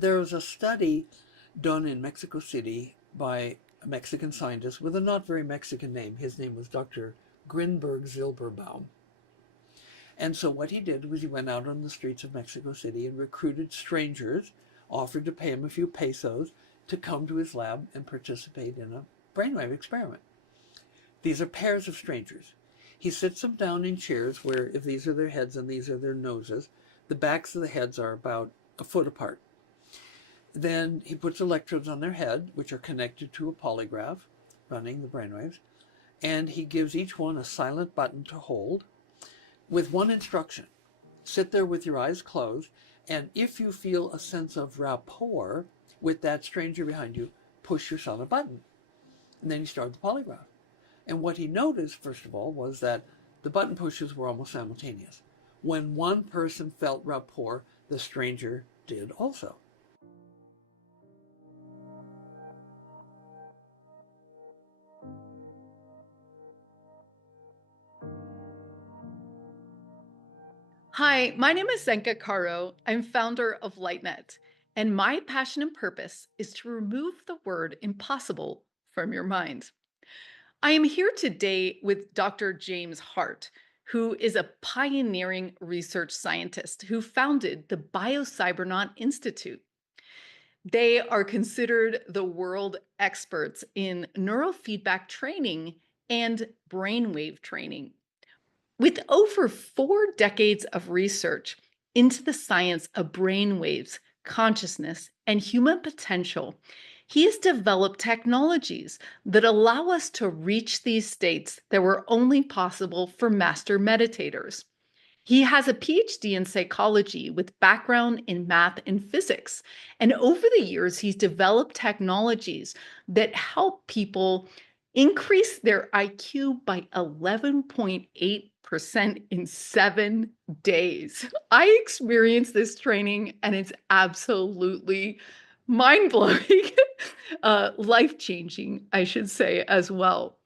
There was a study done in Mexico City by a Mexican scientist with a not very Mexican name. His name was Dr. Grinberg-Zylberbaum. And so what he did was he went out on the streets of Mexico City and recruited strangers, offered to pay him a few pesos to come to his lab and participate in a brainwave experiment. These are pairs of strangers. He sits them down in chairs where, if these are their heads and these are their noses, the backs of the heads are about a foot apart. Then he puts electrodes on their head, which are connected to a polygraph running the brainwaves, and he gives each one a silent button to hold with one instruction. Sit there with your eyes closed, and if you feel a sense of rapport with that stranger behind you, push your silent button. And then you start the polygraph. And what he noticed, first of all, was that the button pushes were almost simultaneous. When one person felt rapport, the stranger did also. Hi, my name is Sankar Karo. I'm founder of Lightnet, and my passion and purpose is to remove the word impossible from your mind. I am here today with Dr. James Hardt, who is a pioneering research scientist who founded the BioCybernaut Institute. They are considered the world experts in neurofeedback training and brainwave training. With over 4 decades of research into the science of brainwaves, consciousness, and human potential, he has developed technologies that allow us to reach these states that were only possible for master meditators. He has a PhD in psychology with background in math and physics. And over the years, he's developed technologies that help people increase their IQ by 11.8% in 7 days. I experienced this training and it's absolutely mind-blowing, life-changing, I should say, as well.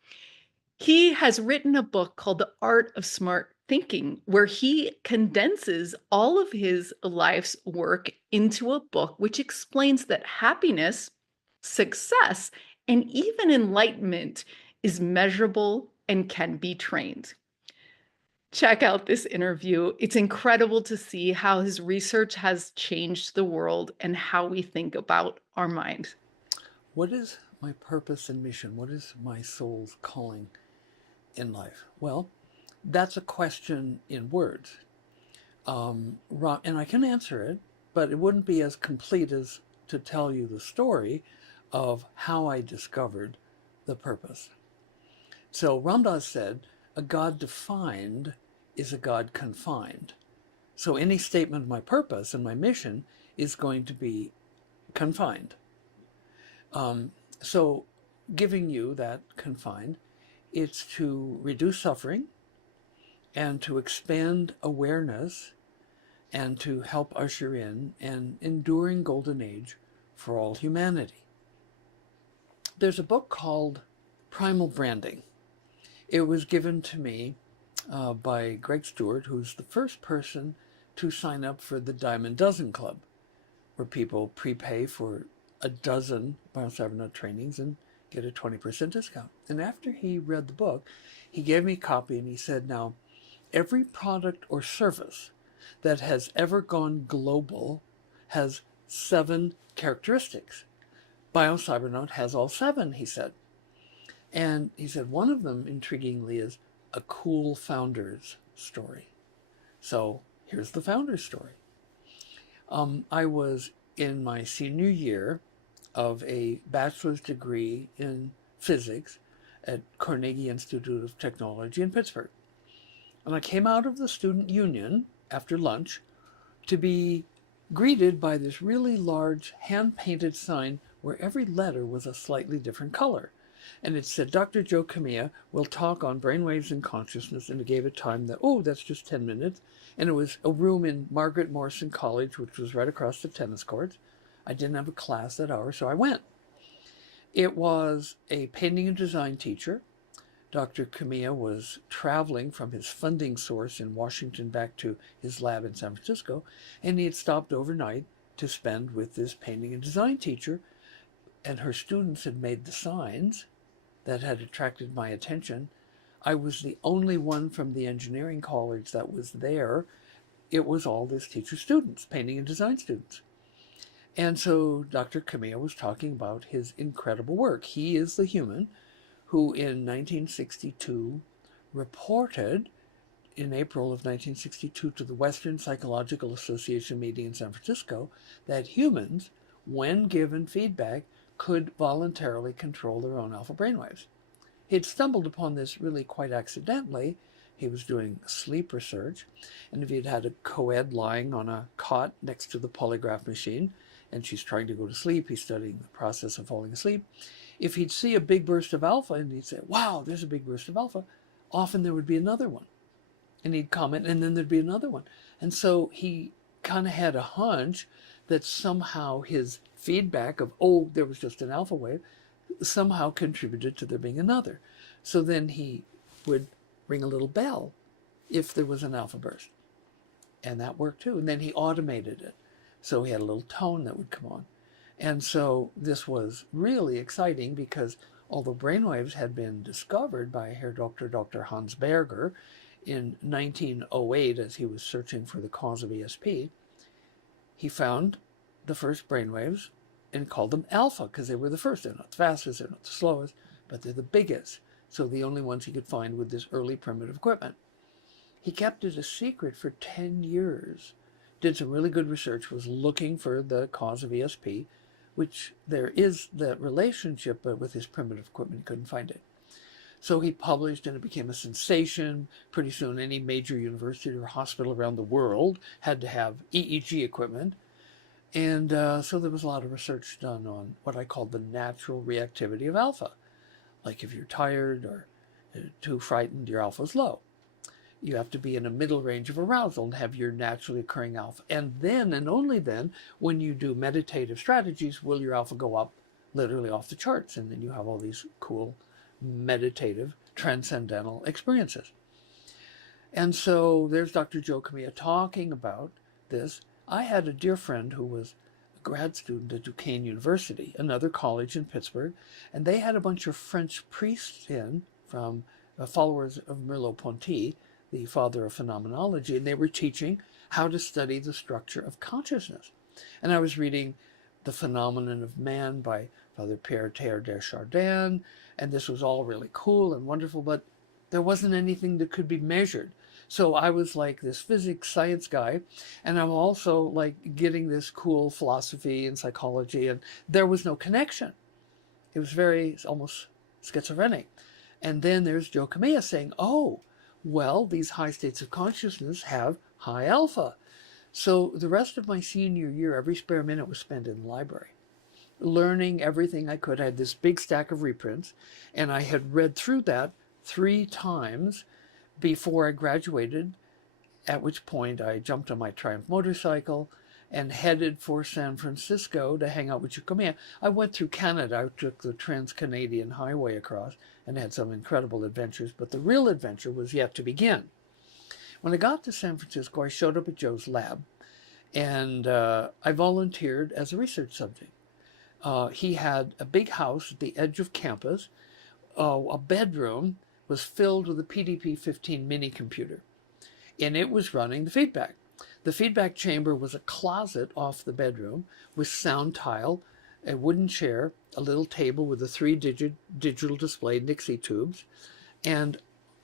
He has written a book called The Art of Smart Thinking, where he condenses all of his life's work into a book which explains that happiness, success, and even enlightenment is measurable and can be trained. Check out this interview. It's incredible to see how his research has changed the world and how we think about our mind. What is my purpose and mission? What is my soul's calling in life? Well, that's a question in words. And I can answer it, but it wouldn't be as complete as to tell you the story of how I discovered the purpose. So Ram Dass said, a God defined is a God confined. So any statement of my purpose and my mission is going to be confined. So giving you that confined, it's to reduce suffering and to expand awareness and to help usher in an enduring golden age for all humanity. There's a book called Primal Branding. It was given to me by Greg Stewart, who's the first person to sign up for the Diamond Dozen Club, where people prepay for a dozen BioCybernaut trainings and get a 20% discount. And after he read the book, he gave me a copy and he said, now, every product or service that has ever gone global has 7 characteristics. BioCybernaut has all 7, he said. And he said one of them, intriguingly, is a cool founder's story. So here's the founder's story. I was in my senior year of a bachelor's degree in physics at Carnegie Institute of Technology in Pittsburgh. And I came out of the student union after lunch to be greeted by this really large hand-painted sign where every letter was a slightly different color. And it said, Dr. Joe Kamiya will talk on brainwaves and consciousness, and it gave a time that, that's just 10 minutes. And it was a room in Margaret Morrison College, which was right across the tennis courts. I didn't have a class that hour, so I went. It was a painting and design teacher. Dr. Kamiya was traveling from his funding source in Washington back to his lab in San Francisco, and he had stopped overnight to spend with this painting and design teacher, and her students had made the signs that had attracted my attention. I was the only one from the engineering college that was there. It was all this teacher's students, painting and design students. And so Dr. Kamiya was talking about his incredible work. He is the human who in 1962 reported in April of 1962 to the Western Psychological Association meeting in San Francisco that humans, when given feedback, could voluntarily control their own alpha brainwaves. He had stumbled upon this really quite accidentally. He was doing sleep research, and if he'd had a co-ed lying on a cot next to the polygraph machine, and she's trying to go to sleep, he's studying the process of falling asleep. If he'd see a big burst of alpha, and he'd say, wow, there's a big burst of alpha, often there would be another one. And he'd comment, and then there'd be another one. And so he kind of had a hunch that somehow his feedback of, oh, there was just an alpha wave, somehow contributed to there being another. So then he would ring a little bell if there was an alpha burst. And that worked too. And then he automated it. So he had a little tone that would come on. And so this was really exciting because although brainwaves had been discovered by Herr Dr. Hans Berger in 1908 as he was searching for the cause of ESP, he found the first brainwaves and called them alpha because they were the first. They're not the fastest, they're not the slowest, but they're the biggest. So the only ones he could find with this early primitive equipment. He kept it a secret for 10 years, did some really good research, was looking for the cause of ESP, which there is that relationship, but with his primitive equipment he couldn't find it. So he published and it became a sensation. Pretty soon any major university or hospital around the world had to have EEG equipment. And so there was a lot of research done on what I call the natural reactivity of alpha. Like if you're tired or too frightened, your alpha is low. You have to be in a middle range of arousal and have your naturally occurring alpha. And then, and only then, when you do meditative strategies, will your alpha go up literally off the charts. And then you have all these cool meditative, transcendental experiences. And so there's Dr. Joe Kamiya talking about this. I had a dear friend who was a grad student at Duquesne University, another college in Pittsburgh, and they had a bunch of French priests in from followers of Merleau-Ponty, the father of phenomenology, and they were teaching how to study the structure of consciousness. And I was reading The Phenomenon of Man by Father Pierre Teilhard de Chardin, and this was all really cool and wonderful, but there wasn't anything that could be measured. So I was like this physics science guy, and I'm also like getting this cool philosophy and psychology, and there was no connection. It was very almost schizophrenic. And then there's Joe Kamiya saying, oh, well, these high states of consciousness have high alpha. So the rest of my senior year, every spare minute was spent in the library, learning everything I could. I had this big stack of reprints, and I had read through that 3 times before I graduated, at which point I jumped on my Triumph motorcycle and headed for San Francisco to hang out with Joe Kamiya. I went through Canada. I took the Trans-Canadian Highway across and had some incredible adventures, but the real adventure was yet to begin. When I got to San Francisco, I showed up at Joe's lab, and I volunteered as a research subject. He had a big house at the edge of campus. A bedroom was filled with a PDP-15 mini computer, and it was running the feedback. The feedback chamber was a closet off the bedroom with sound tile, a wooden chair, a little table with a 3-digit digital display Nixie tubes, and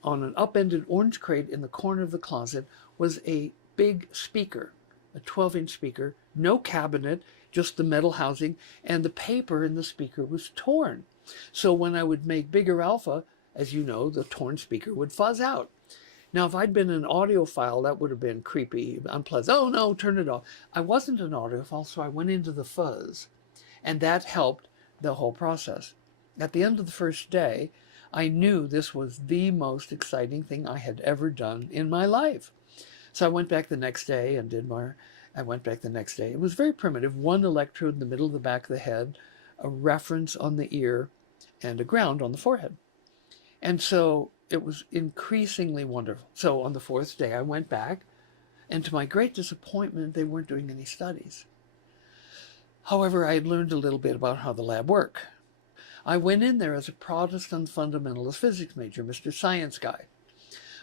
on an upended orange crate in the corner of the closet was a big speaker, a 12-inch speaker, no cabinet, just the metal housing, and the paper in the speaker was torn. So when I would make bigger alpha, as you know, the torn speaker would fuzz out. Now, if I'd been an audiophile, that would have been creepy, unpleasant. Oh, no, turn it off. I wasn't an audiophile, so I went into the fuzz, and that helped the whole process. At the end of the first day, I knew this was the most exciting thing I had ever done in my life. So I went back the next day and I went back the next day. It was very primitive. 1 electrode in the middle of the back of the head, a reference on the ear, and a ground on the forehead. And so it was increasingly wonderful. So on the 4th day, I went back, and to my great disappointment, they weren't doing any studies. However, I had learned a little bit about how the lab worked. I went in there as a Protestant fundamentalist physics major, Mr. Science guy.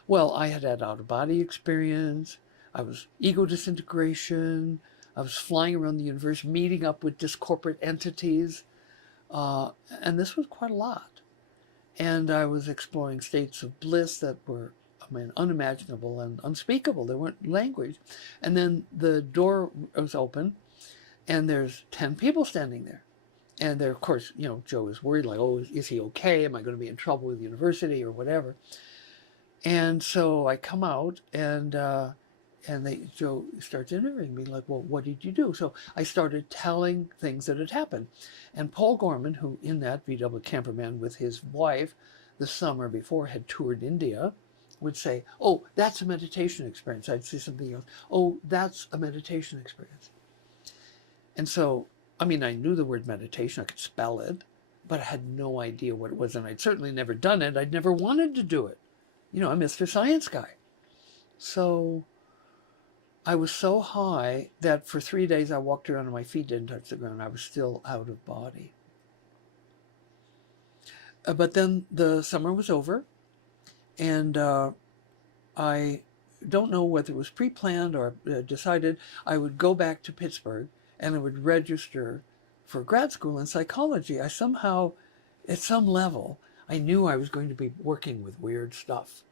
Well, I had had out-of-body experience. I was ego disintegration. I was flying around the universe, meeting up with discorporate entities. And this was quite a lot. And I was exploring states of bliss that were, unimaginable and unspeakable. There weren't language. And then the door was open, and there's 10 people standing there. And they're, of course, Joe is worried, like, oh, is he okay? Am I going to be in trouble with the university or whatever? And so I come out, and Joe starts interviewing me, like, well, what did you do? So I started telling things that had happened. And Paul Gorman, who in that VW camperman with his wife the summer before had toured India, would say, oh, that's a meditation experience. I'd say something else. Oh, that's a meditation experience. And so, I knew the word meditation. I could spell it, but I had no idea what it was. And I'd certainly never done it. I'd never wanted to do it. I'm Mr. Science guy. So I was so high that for 3 days I walked around and my feet didn't touch the ground. I was still out of body. But then the summer was over, and I don't know whether it was pre-planned or decided I would go back to Pittsburgh and I would register for grad school in psychology. I somehow, at some level, I knew I was going to be working with weird stuff.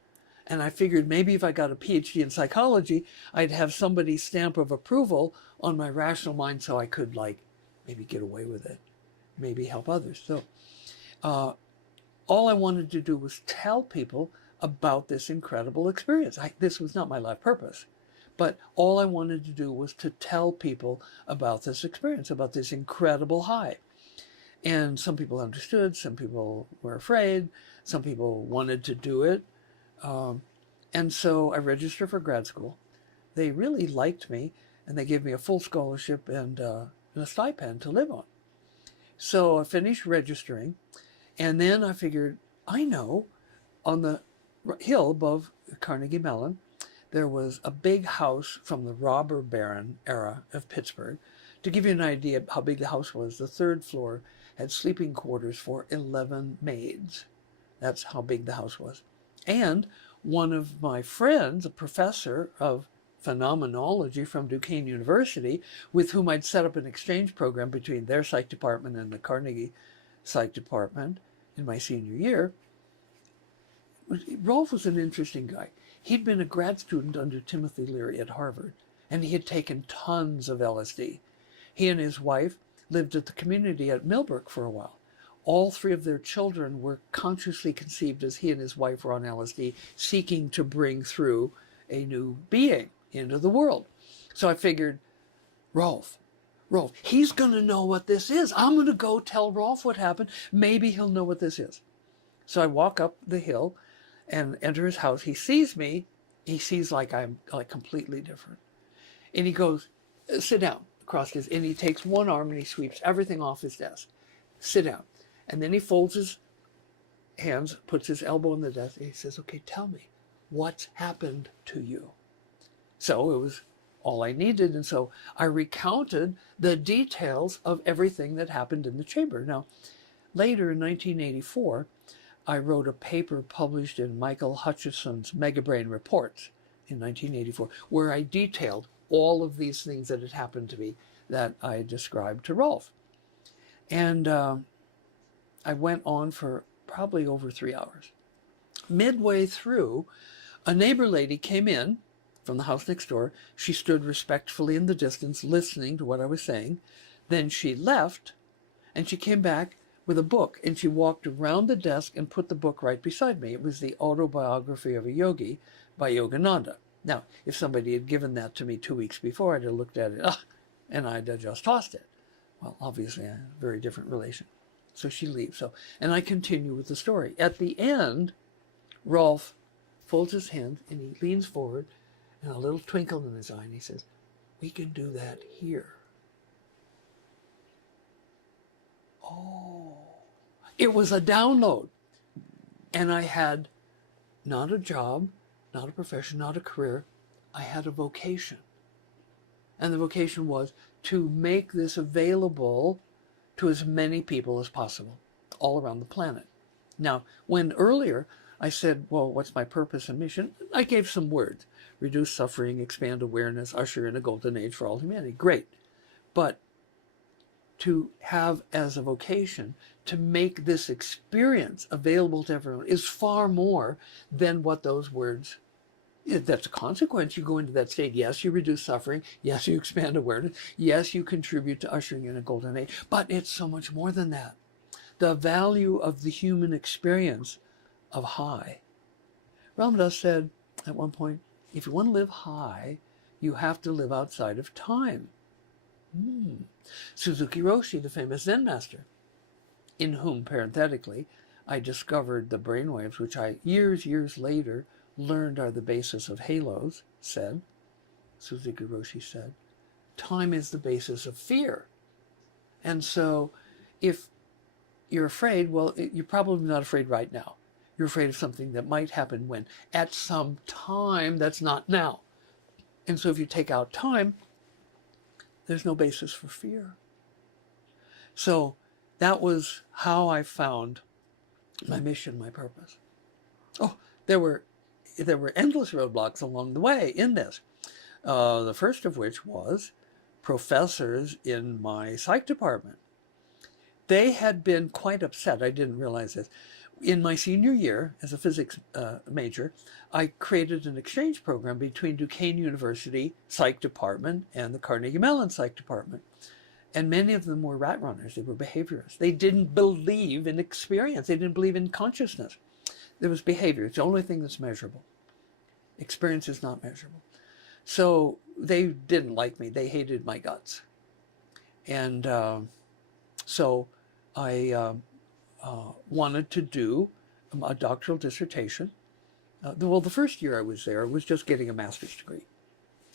And I figured maybe if I got a PhD in psychology, I'd have somebody's stamp of approval on my rational mind so I could, maybe get away with it, maybe help others. So all I wanted to do was tell people about this incredible experience. This was not my life purpose, but all I wanted to do was to tell people about this experience, about this incredible high. And some people understood, some people were afraid, some people wanted to do it. And so I registered for grad school. They really liked me, and they gave me a full scholarship and a stipend to live on. So I finished registering, and then I figured, I know, on the hill above Carnegie Mellon, there was a big house from the robber baron era of Pittsburgh. To give you an idea of how big the house was, the third floor had sleeping quarters for 11 maids. That's how big the house was. And one of my friends, a professor of phenomenology from Duquesne University, with whom I'd set up an exchange program between their psych department and the Carnegie psych department in my senior year, Rolf was an interesting guy. He'd been a grad student under Timothy Leary at Harvard, and he had taken tons of LSD. He and his wife lived at the community at Millbrook for a while. All three of their children were consciously conceived as he and his wife were on LSD, seeking to bring through a new being into the world. So I figured, Rolf, he's going to know what this is. I'm going to go tell Rolf what happened. Maybe he'll know what this is. So I walk up the hill and enter his house. He sees me. He sees I'm completely different. And he goes, sit down, and he takes one arm and he sweeps everything off his desk. Sit down. And then he folds his hands, puts his elbow on the desk, and he says, okay, tell me, what's happened to you? So it was all I needed, and so I recounted the details of everything that happened in the chamber. Now, later in 1984, I wrote a paper published in Michael Hutchison's Megabrain Reports in 1984, where I detailed all of these things that had happened to me that I described to Rolf. And I went on for probably over 3 hours. Midway through, a neighbor lady came in from the house next door. She stood respectfully in the distance, listening to what I was saying. Then she left, and she came back with a book, and she walked around the desk and put the book right beside me. It was The Autobiography of a Yogi by Yogananda. Now, if somebody had given that to me 2 weeks before, I'd have looked at it, and I'd have just tossed it. Well, obviously, I had a very different relation. So she leaves. And I continue with the story. At the end, Rolf folds his hands and he leans forward, and a little twinkle in his eye, and he says, we can do that here. Oh, it was a download. And I had not a job, not a profession, not a career. I had a vocation. And the vocation was to make this available to as many people as possible all around the planet. Now, when earlier I said, well, what's my purpose and mission? I gave some words: reduce suffering, expand awareness, usher in a golden age for all humanity. Great. But to have as a vocation to make this experience available to everyone is far more than what those words. That's a consequence. You go into that state. Yes, you reduce suffering. Yes, you expand awareness. Yes, you contribute to ushering in a golden age. But it's so much more than that. The value of the human experience of high. Ram Dass said at one point, if you want to live high, you have to live outside of time. Suzuki Roshi, the famous Zen master, in whom, parenthetically, I discovered the brainwaves, which I, years later, learned are the basis of halos, said, Suzuki Roshi said, time is the basis of fear. And so if you're afraid, well, you're probably not afraid right now. You're afraid of something that might happen when? At some time that's not now. And so if you take out time, there's no basis for fear. So that was how I found my mission, my purpose. Oh, there were endless roadblocks along the way in this. The first of which was professors in my psych department. They had been quite upset. I didn't realize this. In my senior year, as a physics major, I created an exchange program between Duquesne University Psych Department and the Carnegie Mellon Psych Department. And many of them were rat runners. They were behaviorists. They didn't believe in experience. They didn't believe in consciousness. There was behavior. It's the only thing that's measurable. Experience is not measurable. So they didn't like me. They hated my guts. And so I wanted to do a doctoral dissertation. Well, the first year I was there, I was just getting a master's degree.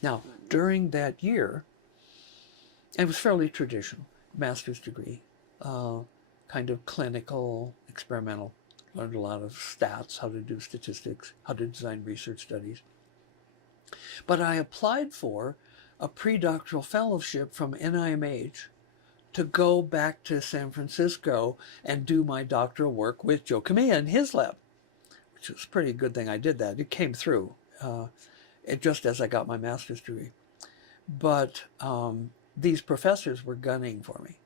Now, during that year, it was fairly traditional, master's degree, kind of clinical, experimental. Learned a lot of stats, how to do statistics, how to design research studies. But I applied for a pre-doctoral fellowship from NIMH to go back to San Francisco and do my doctoral work with Joe Kamiya in his lab, which was a pretty good thing I did that. It came through just as I got my master's degree. But these professors were gunning for me.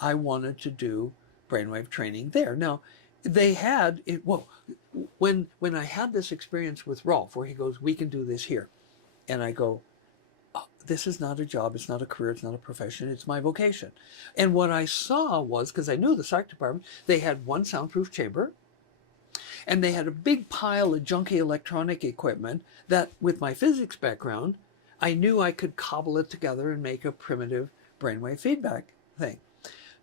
I wanted to do brainwave training there. Now, they had, when I had this experience with Rolf, where he goes, we can do this here. And I go, this is not a job, it's not a career, it's not a profession, it's my vocation. And what I saw was, because I knew the psych department, they had one soundproof chamber, and they had a big pile of junky electronic equipment that, with my physics background, I knew I could cobble it together and make a primitive brainwave feedback thing.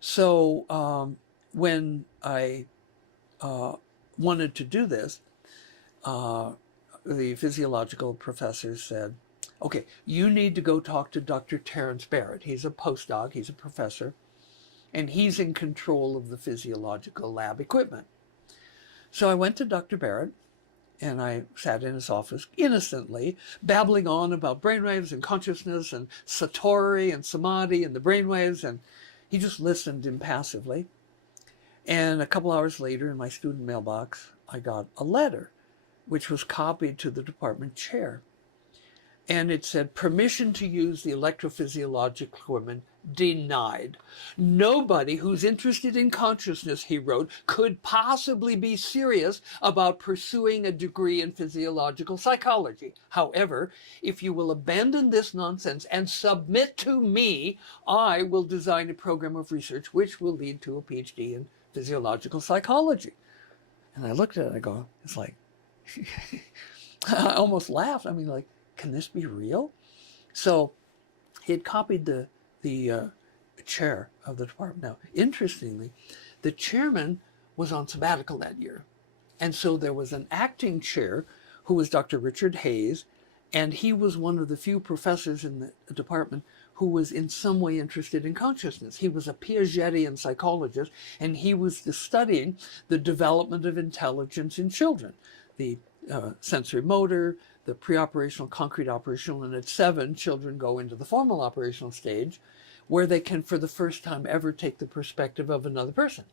So when I wanted to do this, the physiological professors said, okay, you need to go talk to Dr. Terrence Barrett. He's a postdoc, he's a professor, and he's in control of the physiological lab equipment. So I went to Dr. Barrett, and I sat in his office innocently, babbling on about brainwaves and consciousness and satori and samadhi and the brainwaves, and he just listened impassively. And a couple hours later, in my student mailbox, I got a letter, which was copied to the department chair. And it said, permission to use the electrophysiological equipment denied. Nobody who's interested in consciousness, he wrote, could possibly be serious about pursuing a degree in physiological psychology. However, if you will abandon this nonsense and submit to me, I will design a program of research which will lead to a PhD in physiological psychology. And I looked at it, I go, it's like, I almost laughed. I mean, like, can this be real? So he had copied the chair of the department. Now, interestingly, the chairman was on sabbatical that year. And so there was an acting chair who was Dr. Richard Hayes, and he was one of the few professors in the department who was in some way interested in consciousness. He was a Piagetian psychologist, and he was studying the development of intelligence in children, the sensory motor, the pre-operational, concrete operational, and at 7, children go into the formal operational stage, where they can, for the first time ever, take the perspective of another person,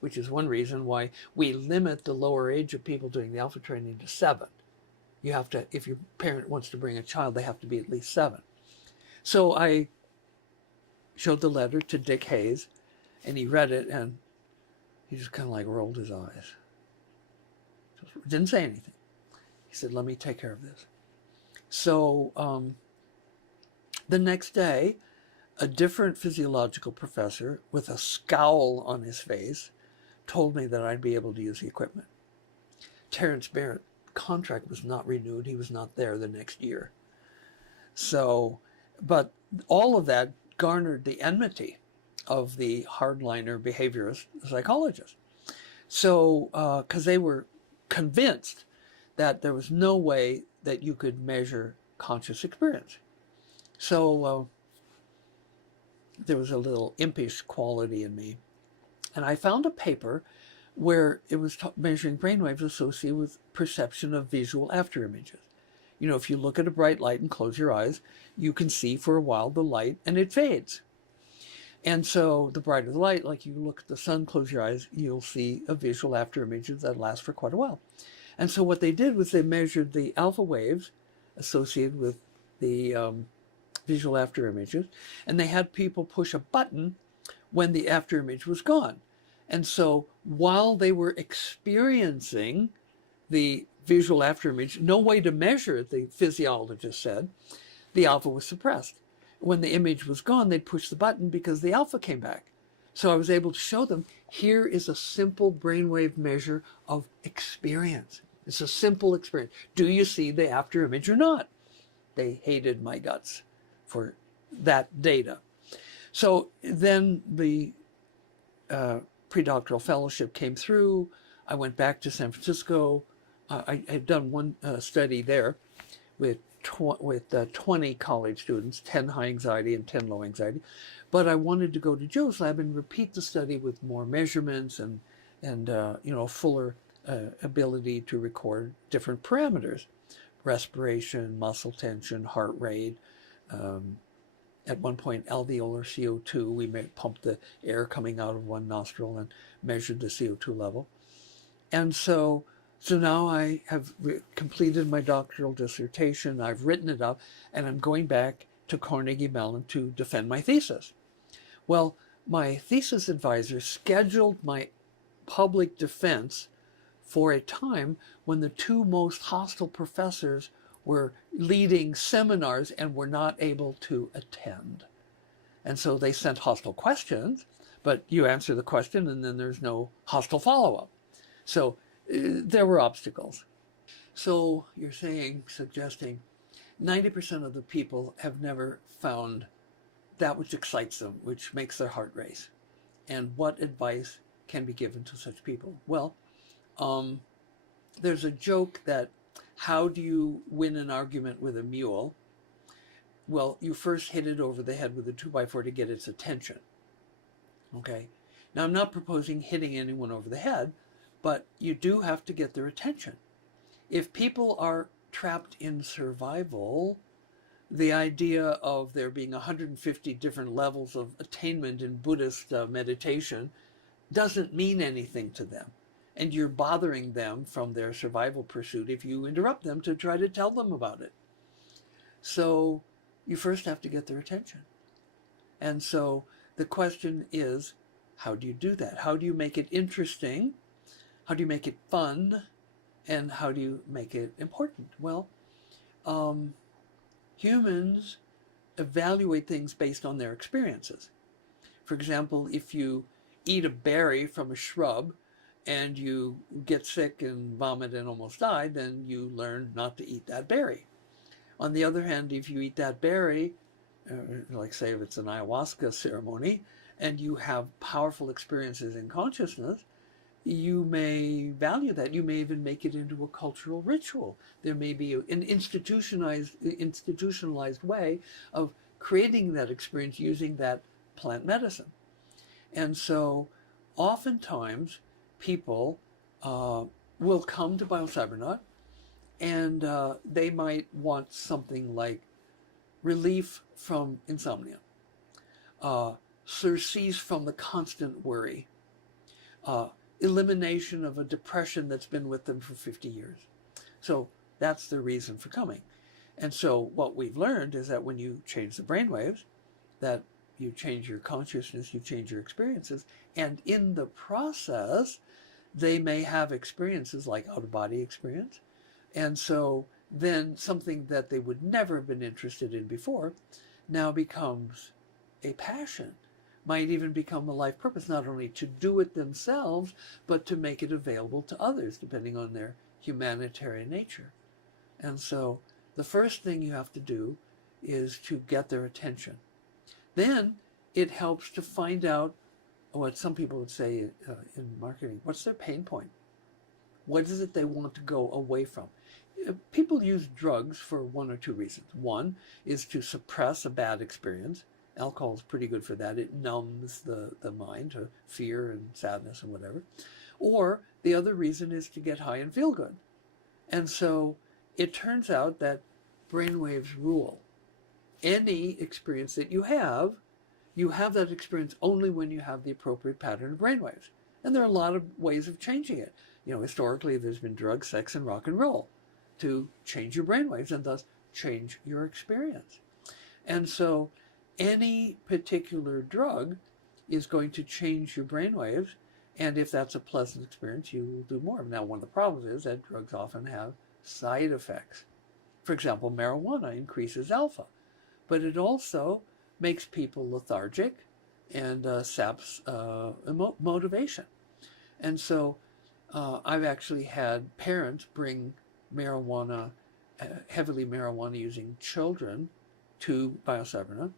which is one reason why we limit the lower age of people doing the alpha training to 7. You have to, if your parent wants to bring a child, they have to be at least 7. So I showed the letter to Dick Hayes, and he read it, and he just kind of like rolled his eyes. Didn't say anything. He said, let me take care of this. So the next day, a different physiological professor with a scowl on his face told me that I'd be able to use the equipment. Terrence Barrett's contract was not renewed. He was not there the next year. So, but all of that garnered the enmity of the hardliner behaviorist psychologists. So, because they were convinced that there was no way that you could measure conscious experience. So there was a little impish quality in me. And I found a paper where it was measuring brainwaves associated with perception of visual afterimages. You know, if you look at a bright light and close your eyes, you can see for a while the light and it fades. And so the brighter the light, like you look at the sun, close your eyes, you'll see a visual afterimage that lasts for quite a while. And so what they did was they measured the alpha waves associated with the visual afterimages, and they had people push a button when the afterimage was gone. And so while they were experiencing the visual afterimage, no way to measure it, the physiologist said, the alpha was suppressed. When the image was gone, they'd push the button because the alpha came back. So I was able to show them, here is a simple brainwave measure of experience. It's a simple experience. Do you see the afterimage or not? They hated my guts for that data. So then the predoctoral fellowship came through. I went back to San Francisco. I had done one study there with 20 college students, 10 high anxiety and 10 low anxiety. But I wanted to go to Joe's lab and repeat the study with more measurements and fuller ability to record different parameters, respiration, muscle tension, heart rate. At one point, alveolar CO2, we pumped the air coming out of one nostril and measured the CO2 level. And so now I have completed my doctoral dissertation, I've written it up, and I'm going back to Carnegie Mellon to defend my thesis. Well, my thesis advisor scheduled my public defense for a time when the 2 most hostile professors were leading seminars and were not able to attend. And so they sent hostile questions, but you answer the question and then there's no hostile follow-up. So there were obstacles. So you're suggesting 90% of the people have never found that which excites them, which makes their heart race. And what advice can be given to such people? Well, there's a joke that how do you win an argument with a mule? Well, you first hit it over the head with a 2x4 to get its attention. Okay. Now, I'm not proposing hitting anyone over the head, but you do have to get their attention. If people are trapped in survival, the idea of there being 150 different levels of attainment in Buddhist meditation doesn't mean anything to them. And you're bothering them from their survival pursuit if you interrupt them to try to tell them about it. So you first have to get their attention. And so the question is, how do you do that? How do you make it interesting? How do you make it fun? And how do you make it important? Well, humans evaluate things based on their experiences. For example, if you eat a berry from a shrub and you get sick and vomit and almost die, then you learn not to eat that berry. On the other hand, if you eat that berry, like say if it's an ayahuasca ceremony, and you have powerful experiences in consciousness, you may value that. You may even make it into a cultural ritual. There may be an institutionalized way of creating that experience using that plant medicine. And so oftentimes people will come to BioCybernaut And they might want something like relief from insomnia, surcease from the constant worry, elimination of a depression that's been with them for 50 years. So that's the reason for coming. And so what we've learned is that when you change the brainwaves, that you change your consciousness, you change your experiences, and in the process, they may have experiences like out-of-body experience. And so then something that they would never have been interested in before now becomes a passion, might even become a life purpose, not only to do it themselves, but to make it available to others, depending on their humanitarian nature. And so the first thing you have to do is to get their attention. Then it helps to find out what some people would say in marketing, what's their pain point? What is it they want to go away from? People use drugs for one or two reasons. One is to suppress a bad experience. Alcohol is pretty good for that. It numbs the mind to fear and sadness and whatever. Or the other reason is to get high and feel good. And so it turns out that brainwaves rule. Any experience that you have that experience only when you have the appropriate pattern of brainwaves. And there are a lot of ways of changing it. You know, historically, there's been drugs, sex, and rock and roll to change your brainwaves and thus change your experience. And so any particular drug is going to change your brainwaves, and if that's a pleasant experience, you will do more. Now, one of the problems is that drugs often have side effects. For example, marijuana increases alpha, but it also makes people lethargic and saps motivation. And so I've actually had parents bring marijuana, heavily marijuana using children to BioCybernaut.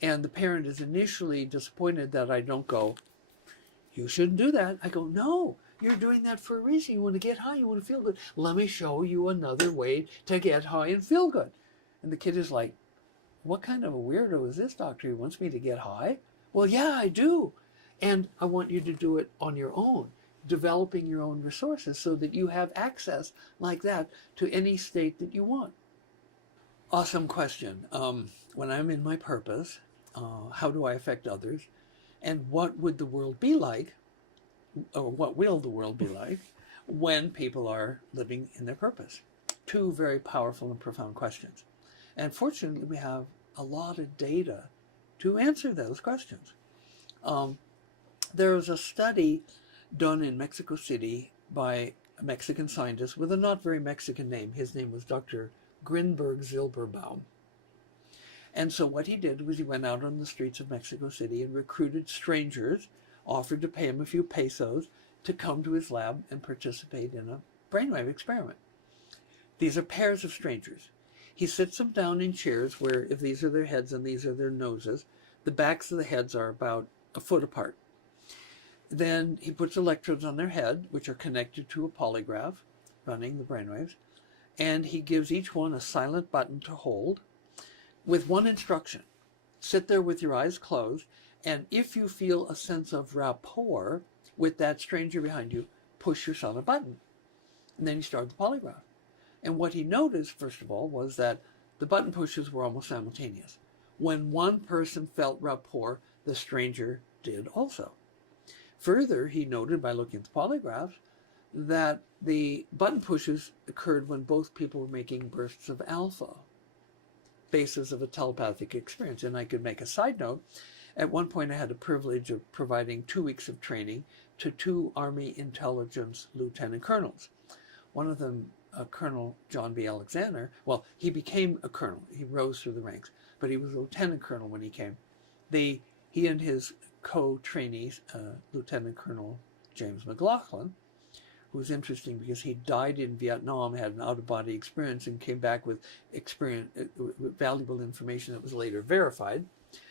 And the parent is initially disappointed that I don't go, you shouldn't do that. I go, no, you're doing that for a reason. You want to get high, you want to feel good. Let me show you another way to get high and feel good. And the kid is like, what kind of a weirdo is this doctor? He wants me to get high? Well, yeah, I do. And I want you to do it on your own, developing your own resources so that you have access like that to any state that you want. Awesome question. When I'm in my purpose, how do I affect others? And what would the world be like, or what will the world be like, when people are living in their purpose? Two very powerful and profound questions. And fortunately, we have a lot of data to answer those questions. There was a study done in Mexico City by a Mexican scientist with a not very Mexican name. His name was Dr. Grinberg-Zylberbaum. And so what he did was he went out on the streets of Mexico City and recruited strangers, offered to pay him a few pesos to come to his lab and participate in a brainwave experiment. These are pairs of strangers. He sits them down in chairs where, if these are their heads and these are their noses, the backs of the heads are about a foot apart. Then he puts electrodes on their head, which are connected to a polygraph running the brainwaves, and he gives each one a silent button to hold with one instruction. Sit there with your eyes closed, and if you feel a sense of rapport with that stranger behind you, push your silent button. And then he started the polygraph. And what he noticed, first of all, was that the button pushes were almost simultaneous. When one person felt rapport, the stranger did also. Further, he noted by looking at the polygraphs that the button pushes occurred when both people were making bursts of alpha, basis of a telepathic experience. And I could make a side note. At one point, I had the privilege of providing 2 weeks of training to 2 Army intelligence lieutenant colonels. One of them, Colonel John B. Alexander, well, he became a colonel. He rose through the ranks, but he was a lieutenant colonel when he came. He and his co-trainees, Lieutenant Colonel James McLaughlin, who was interesting because he died in Vietnam, had an out-of-body experience, and came back with valuable information that was later verified.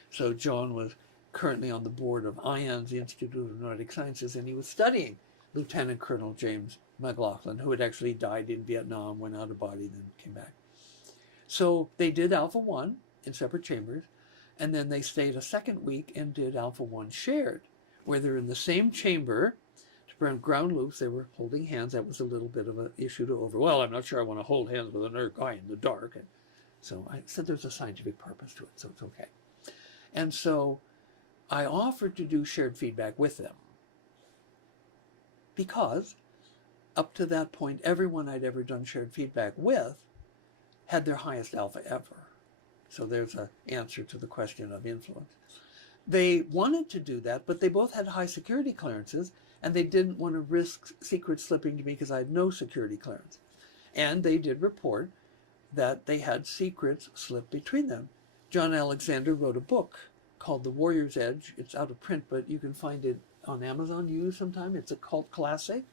So John was currently on the board of IONS, the Institute of Nordic Sciences, and he was studying Lieutenant Colonel James McLaughlin, who had actually died in Vietnam, went out of body, then came back. So they did Alpha 1 in separate chambers, and then they stayed a second week and did Alpha 1 shared, where they're in the same chamber to ground loops, they were holding hands. That was a little bit of an issue to over. Well, I'm not sure I want to hold hands with another guy in the dark. And so I said there's a scientific purpose to it, so it's okay. And so I offered to do shared feedback with them because up to that point, everyone I'd ever done shared feedback with had their highest alpha ever. So there's an answer to the question of influence. They wanted to do that, but they both had high security clearances, and they didn't want to risk secrets slipping to me because I had no security clearance. And they did report that they had secrets slip between them. John Alexander wrote a book called The Warrior's Edge. It's out of print, but you can find it on Amazon used sometime. It's a cult classic.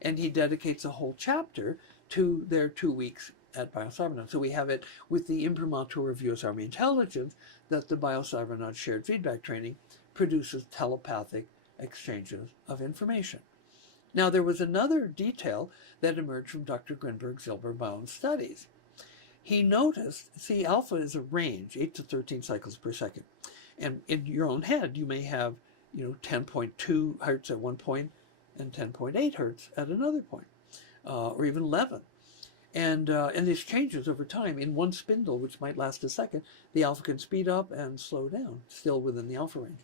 And he dedicates a whole chapter to their 2 weeks at BioCybernaut. So we have it with the imprimatur of U.S. Army Intelligence that the BioCybernaut shared feedback training produces telepathic exchanges of information. Now, there was another detail that emerged from Dr. Grinberg-Zylberbaum's studies. He noticed, see, alpha is a range, 8 to 13 cycles per second. And in your own head, you may have, 10.2 hertz at one point and 10.8 hertz at another point, or even 11. And this changes over time. In one spindle, which might last a second, the alpha can speed up and slow down, still within the alpha range.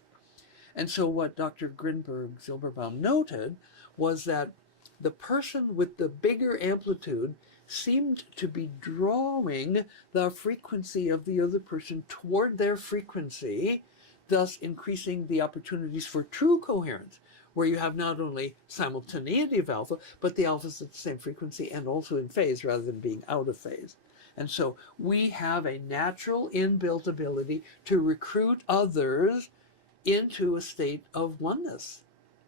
And so what Dr. Grinberg-Zylberbaum noted was that the person with the bigger amplitude seemed to be drawing the frequency of the other person toward their frequency, thus increasing the opportunities for true coherence, where you have not only simultaneity of alpha, but the alphas at the same frequency and also in phase rather than being out of phase. And so we have a natural inbuilt ability to recruit others into a state of oneness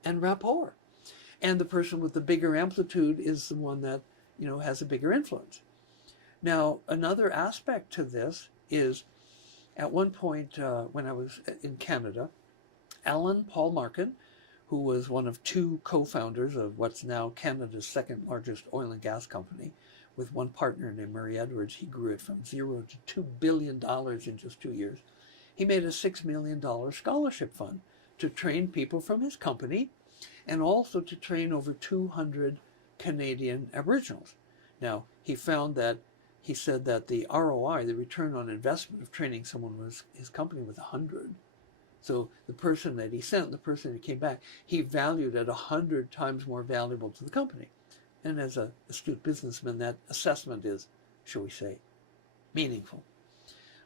and rapport. And the person with the bigger amplitude is the one that, has a bigger influence. Now, another aspect to this is at one point when I was in Canada, Alan Paul Markin, who was one of two co-founders of what's now Canada's second largest oil and gas company, with one partner named Murray Edwards. He grew it from $0 to $2 billion in just 2 years. He made a $6 million scholarship fund to train people from his company and also to train over 200 Canadian Aboriginals. Now, he said that the ROI, the return on investment of training someone was, his company was 100. So the person that he sent, the person that came back, he valued at 100 times more valuable to the company. And as an astute businessman, that assessment is, shall we say, meaningful.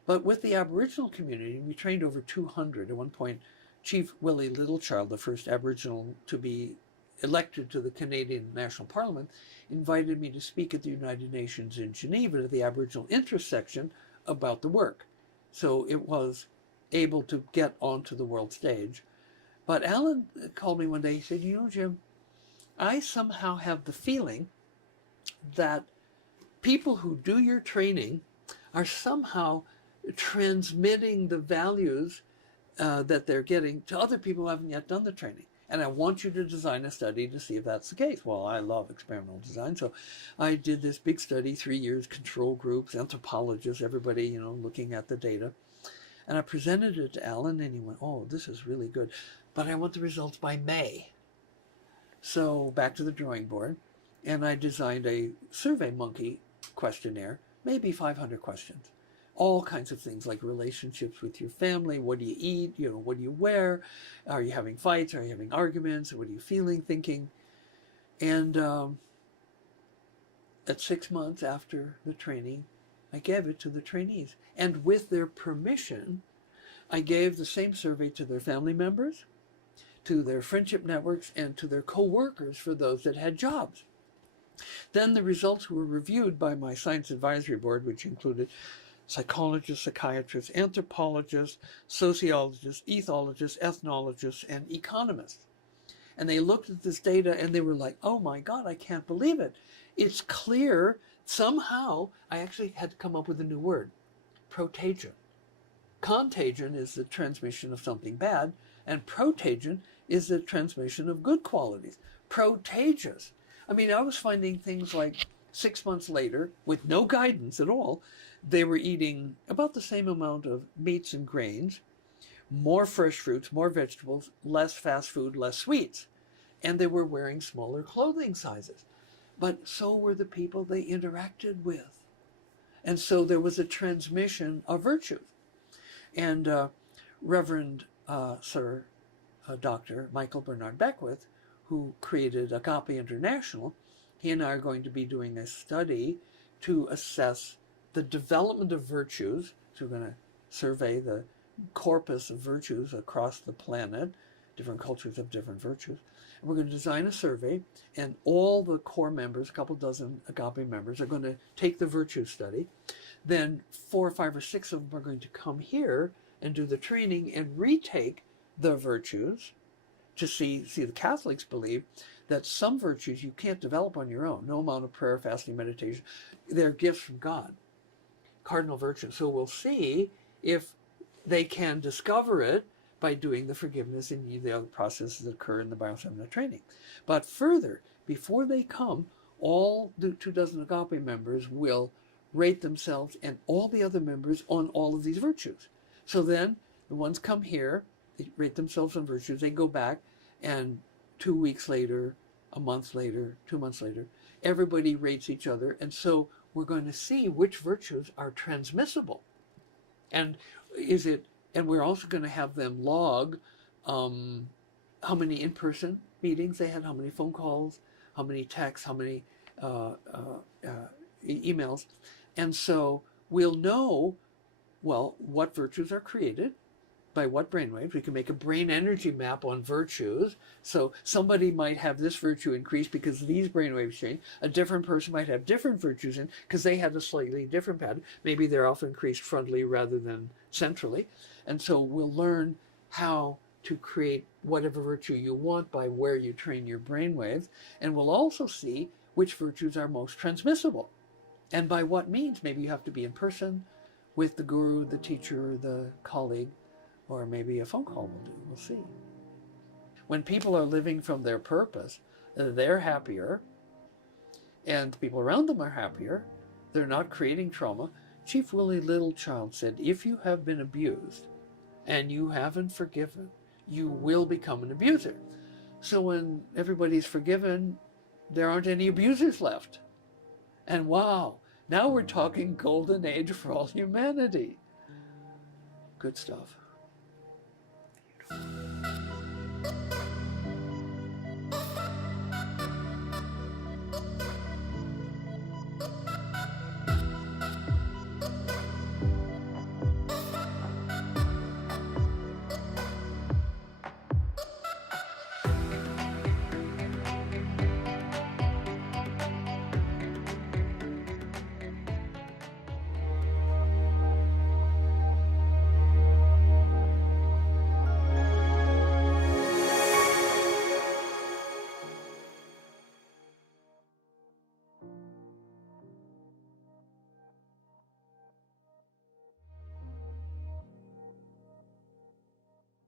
But with the Aboriginal community, we trained over 200. At one point, Chief Willie Littlechild, the first Aboriginal to be elected to the Canadian National Parliament, invited me to speak at the United Nations in Geneva to the Aboriginal intersection about the work. So it was able to get onto the world stage. But Alan called me one day, he said, Jim, I somehow have the feeling that people who do your training are somehow transmitting the values that they're getting to other people who haven't yet done the training. And I want you to design a study to see if that's the case. Well, I love experimental design. So I did this big study, 3 years, control groups, anthropologists, everybody, looking at the data. And I presented it to Alan, and he went, oh, this is really good. But I want the results by May. So back to the drawing board. And I designed a Survey Monkey questionnaire, maybe 500 questions. All kinds of things like relationships with your family, what do you eat, what do you wear, are you having fights, are you having arguments, what are you feeling, thinking. And at 6 months after the training, I gave it to the trainees. And with their permission, I gave the same survey to their family members, to their friendship networks, and to their co-workers for those that had jobs. Then the results were reviewed by my science advisory board, which included psychologists, psychiatrists, anthropologists, sociologists, ethologists, ethnologists, and economists. And they looked at this data and they were like, oh my God, I can't believe it. It's clear. Somehow, I actually had to come up with a new word, protagion. Contagion is the transmission of something bad, and protagion is the transmission of good qualities. Protagious. I mean, I was finding things like 6 months later, with no guidance at all, they were eating about the same amount of meats and grains, more fresh fruits, more vegetables, less fast food, less sweets. and they were wearing smaller clothing sizes. But so were the people they interacted with. And so there was a transmission of virtues. And Reverend Sir Dr. Michael Bernard Beckwith, who created Agape International, he and I are going to be doing a study to assess the development of virtues. So we're going to survey the corpus of virtues across the planet. Different cultures have different virtues. And we're going to design a survey, and all the core members, a couple dozen Agape members, are going to take the virtue study. Then 4 or 5 or 6 of them are going to come here and do the training and retake the virtues to see the Catholics believe that some virtues you can't develop on your own. No amount of prayer, fasting, meditation. They're gifts from God, cardinal virtues. So we'll see if they can discover it by doing the forgiveness and the other processes that occur in the BioCybernaut training. But further, before they come, all the 24 Agape members will rate themselves and all the other members on all of these virtues. So then the ones come here, they rate themselves on virtues, they go back, and 2 weeks later, a month later, 2 months later, everybody rates each other. And so we're going to see which virtues are transmissible. And we're also going to have them log how many in-person meetings they had, how many phone calls, how many texts, how many emails. And so we'll know, well, what virtues are created by what brainwaves. We can make a brain energy map on virtues. So somebody might have this virtue increase because these brainwaves change. A different person might have different virtues in because they had a slightly different pattern. Maybe they're often increased frontally rather than centrally. And so we'll learn how to create whatever virtue you want by where you train your brainwaves. And we'll also see which virtues are most transmissible. And by what means. Maybe you have to be in person with the guru, the teacher, the colleague, or maybe a phone call will do. We'll see. When people are living from their purpose, they're happier, and the people around them are happier. They're not creating trauma. Chief Willie Littlechild said, if you have been abused and you haven't forgiven, you will become an abuser. So when everybody's forgiven, there aren't any abusers left. And wow, now we're talking golden age for all humanity. Good stuff.